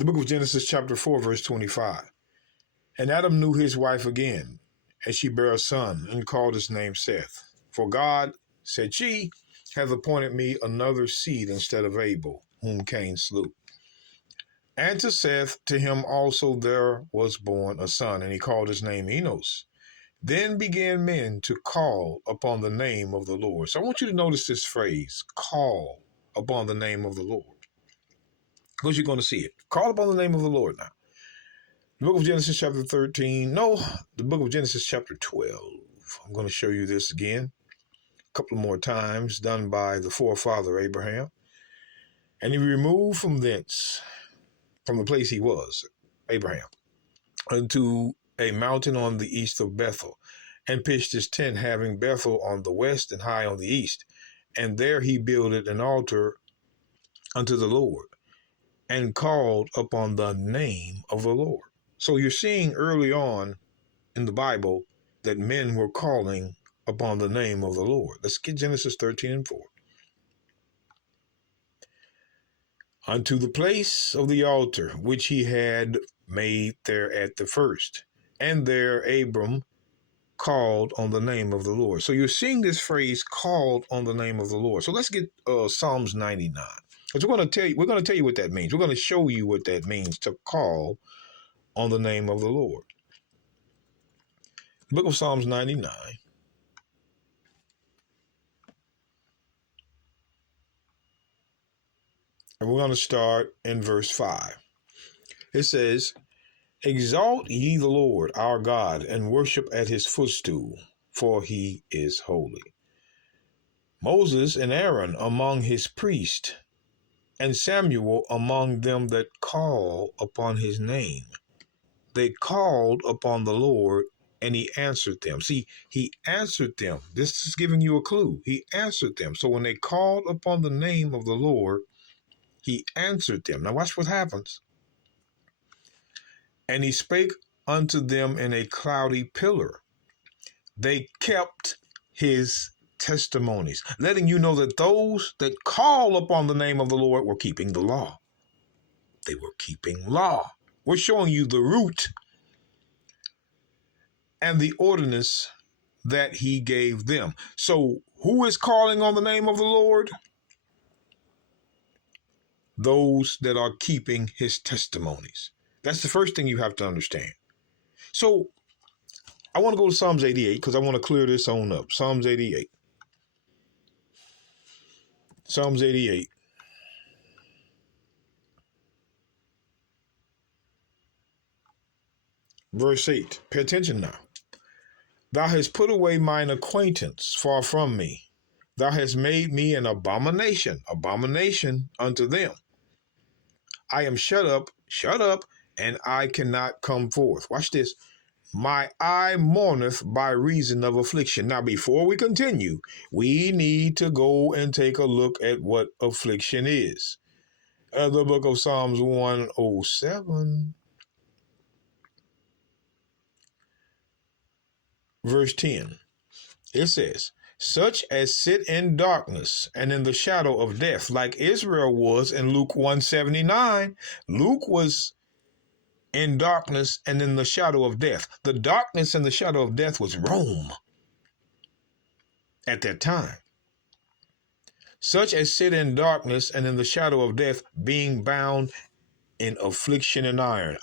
The book of Genesis chapter 4, verse 25. And Adam knew his wife again, and she bare a son, and called his name Seth. For God, said she, hath appointed me another seed instead of Abel, whom Cain slew. And to Seth, to him also there was born a son, and he called his name Enos. Then began men to call upon the name of the Lord. So I want you to notice this phrase, call upon the name of the Lord. Because you're going to see it. Call upon the name of the Lord now. The book of Genesis chapter 13. No, the book of Genesis chapter 12. I'm going to show you this again a couple more times, done by the forefather Abraham. And he removed from thence, from the place he was, Abraham, unto a mountain on the east of Bethel, and pitched his tent, having Bethel on the west and Hai on the east. And there he builded an altar unto the Lord, and called upon the name of the Lord. So you're seeing early on in the Bible that men were calling upon the name of the Lord. Let's get Genesis 13 and 4. Unto the place of the altar which he had made there at the first. And there Abram called on the name of the Lord. So you're seeing this phrase, called on the name of the Lord. So let's get Psalms 99. Because we're going to tell you what that means. We're going to show you what that means to call on the name of the Lord. Book of Psalms 99. And we're going to start in verse 5. It says, Exalt ye the Lord our God, and worship at his footstool, for he is holy. Moses and Aaron among his priests, and Samuel among them that call upon his name. They called upon the Lord, and he answered them. See, he answered them. This is giving you a clue. He answered them. So when they called upon the name of the Lord, he answered them. Now watch what happens. And he spake unto them in a cloudy pillar. They kept his testimonies, letting you know that those that call upon the name of the Lord were keeping the law. They were keeping law. We're showing you the root and the ordinance that he gave them. So who is calling on the name of the Lord? Those that are keeping his testimonies. That's the first thing you have to understand. So I want to go to Psalms 88 because I want to clear this on up. Psalms 88. Psalms 88. Verse 8. Pay attention now. Thou hast put away mine acquaintance far from me. Thou hast made me an abomination unto them. I am shut up, and I cannot come forth. Watch this. My eye mourneth by reason of affliction. Now, before we continue, we need to go and take a look at what affliction is. The book of Psalms 107, verse 10. It says, such as sit in darkness and in the shadow of death, like Israel was in Luke 179. Luke was in darkness and in the shadow of death. The darkness and the shadow of death was Rome at that time. Such as sit in darkness and in the shadow of death, being bound in affliction and iron.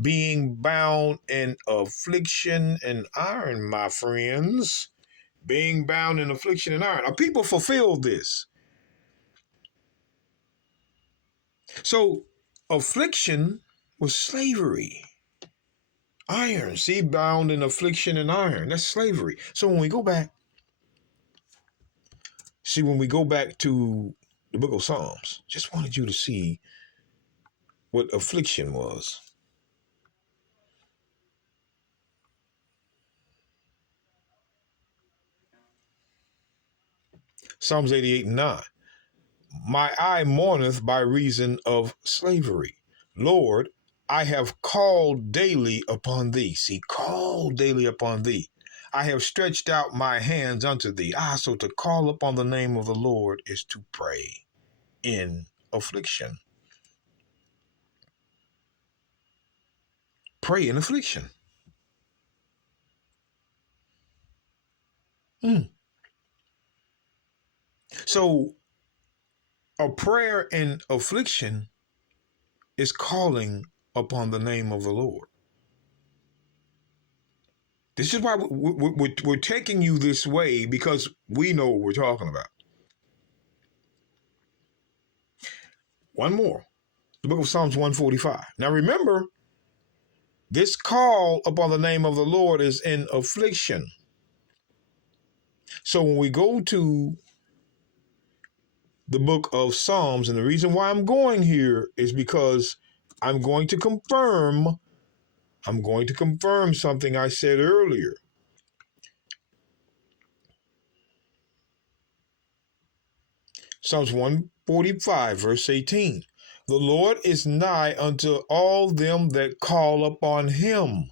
Being bound in affliction and iron, my friends. Being bound in affliction and iron. People fulfilled this. So affliction was slavery. Iron, see, bound in affliction and iron. That's slavery. So when we go back to the book of Psalms, just wanted you to see what affliction was. Psalms 88 and 9. My eye mourneth by reason of slavery. Lord, I have called daily upon thee. See, called daily upon thee. I have stretched out my hands unto thee. So to call upon the name of the Lord is to pray in affliction. pray in affliction. So a prayer in affliction is calling upon the name of the Lord. This is why we're taking you this way, because we know what we're talking about. One more. The book of Psalms 145. Now remember, this call upon the name of the Lord is in affliction. So when we go to the book of Psalms, and the reason why I'm going here is because I'm going to confirm something I said earlier. Psalms 145, verse 18. The Lord is nigh unto all them that call upon him,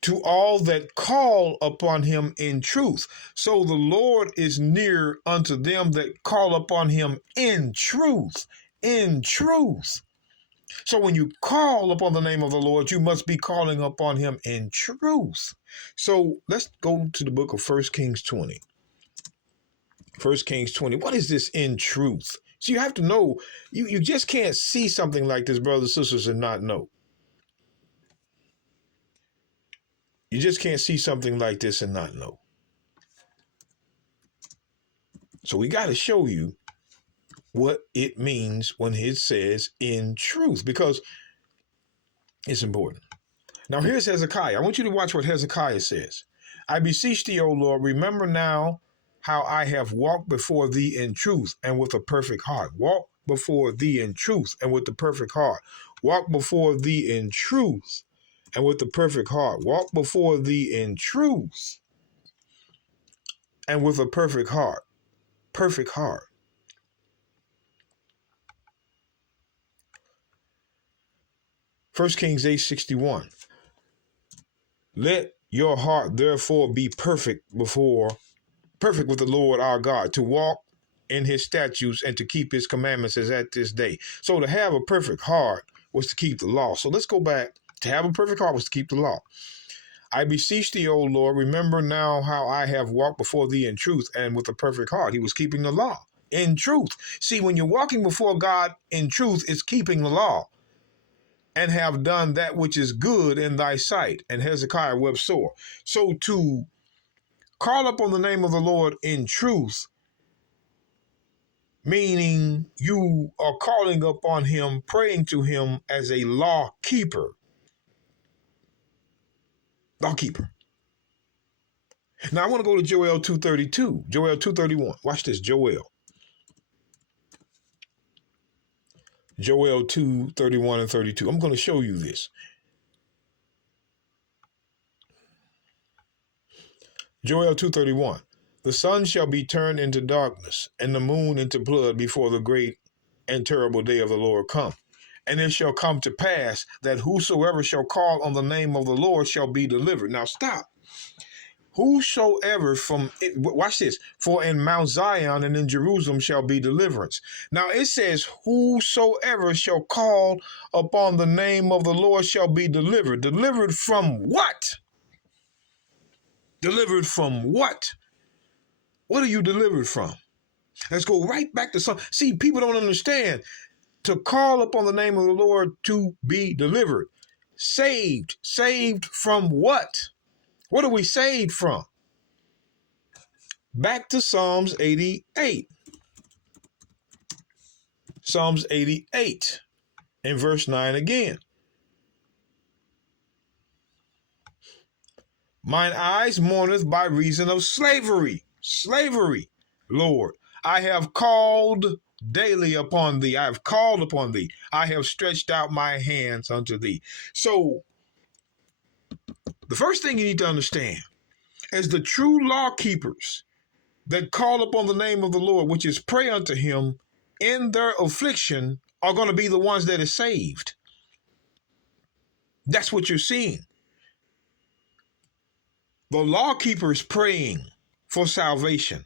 to all that call upon him in truth. So the Lord is near unto them that call upon him in truth. In truth. So when you call upon the name of the Lord, you must be calling upon him in truth. So let's go to the book of 1 Kings 20. 1 Kings 20. What is this in truth? So you have to know, you just can't see something like this, brothers and sisters, and not know. You just can't see something like this and not know. So we got to show you what it means when it says in truth, because it's important. Now here's Hezekiah. I want you to watch what Hezekiah says. I beseech thee, O Lord, remember now how I have walked before thee in truth and with a perfect heart. Walk before thee in truth and with the perfect heart. Walk before thee in truth and with the perfect heart. Walk before thee in truth and with a perfect heart. Perfect heart. 1 Kings 8:61. Let your heart therefore be perfect with the Lord our God, to walk in his statutes and to keep his commandments as at this day. So to have a perfect heart was to keep the law. So let's go back. To have a perfect heart was to keep the law. I beseech thee, O Lord, remember now how I have walked before thee in truth and with a perfect heart. He was keeping the law in truth. See, when you're walking before God in truth, it's keeping the law. And have done that which is good in thy sight. And Hezekiah wept sore. So to call upon the name of the Lord in truth, meaning you are calling upon him, praying to him as a law keeper. Law keeper. Now I want to go to Joel 2:32, Joel 2:31. Watch this, Joel 2:31 and 32. I'm going to show you this. Joel 2:31. The sun shall be turned into darkness, and the moon into blood before the great and terrible day of the Lord come. And it shall come to pass that whosoever shall call on the name of the Lord shall be delivered. Now stop. Whosoever watch this, for in Mount Zion and in Jerusalem shall be deliverance. Now it says, whosoever shall call upon the name of the Lord shall be delivered. Delivered from what? Delivered from what? What are you delivered from? Let's go right back to some. See, people don't understand. To call upon the name of the Lord to be delivered. Saved. Saved from what? What are we saved from? Back to Psalms 88. Psalms 88 in verse 9 again. Mine eyes mourneth by reason of slavery. Slavery, Lord. I have called daily upon thee. I have called upon thee. I have stretched out my hands unto thee. So the first thing you need to understand is the true law keepers that call upon the name of the Lord, which is pray unto him in their affliction, are going to be the ones that are saved. That's what you're seeing. The law keepers praying for salvation.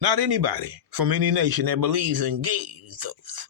Not anybody from any nation that believes in Jesus.